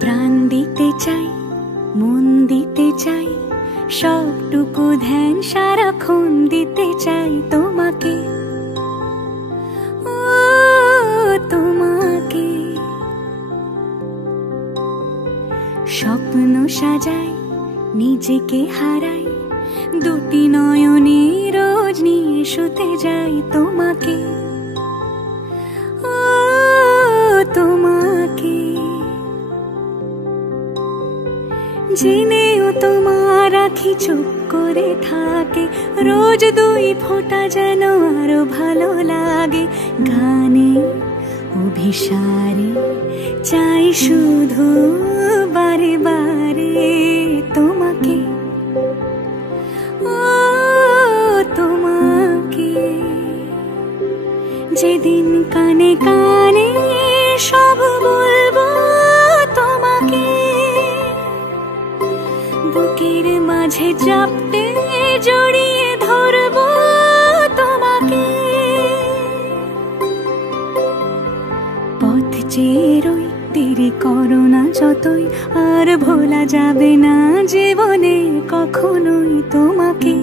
প্রাণ দিতে চাই, মন দিতে চাই, সবটুকু ধ্যান সারাক্ষণ দিতে চাই তোমাকে, ও তোমাকে। স্বপ্ন সাজাই, নিজেকে হারাই, দুটি নয়নে রোজ নিয়ে শুতে যাই তোমাকে, ও তোমাকে। জেনেও তোমার আখি চুপ করে থাকে, রোজ দুই ফোঁটা যেন আরো ভালো লাগে। গানে অভিসারে চাই শুধু বারে বারে তোমাকে, ও তোমাকে। যেদিন কানে কানে সব বলবো তোমাকে, বুকের মাঝে চাপতে জড়িয়ে ধরবো তোমাকে। পথ চেয়ে রই, দেরি করো না যতই, আর ভোলা যাবে না জীবনে কখনোই তোমাকে।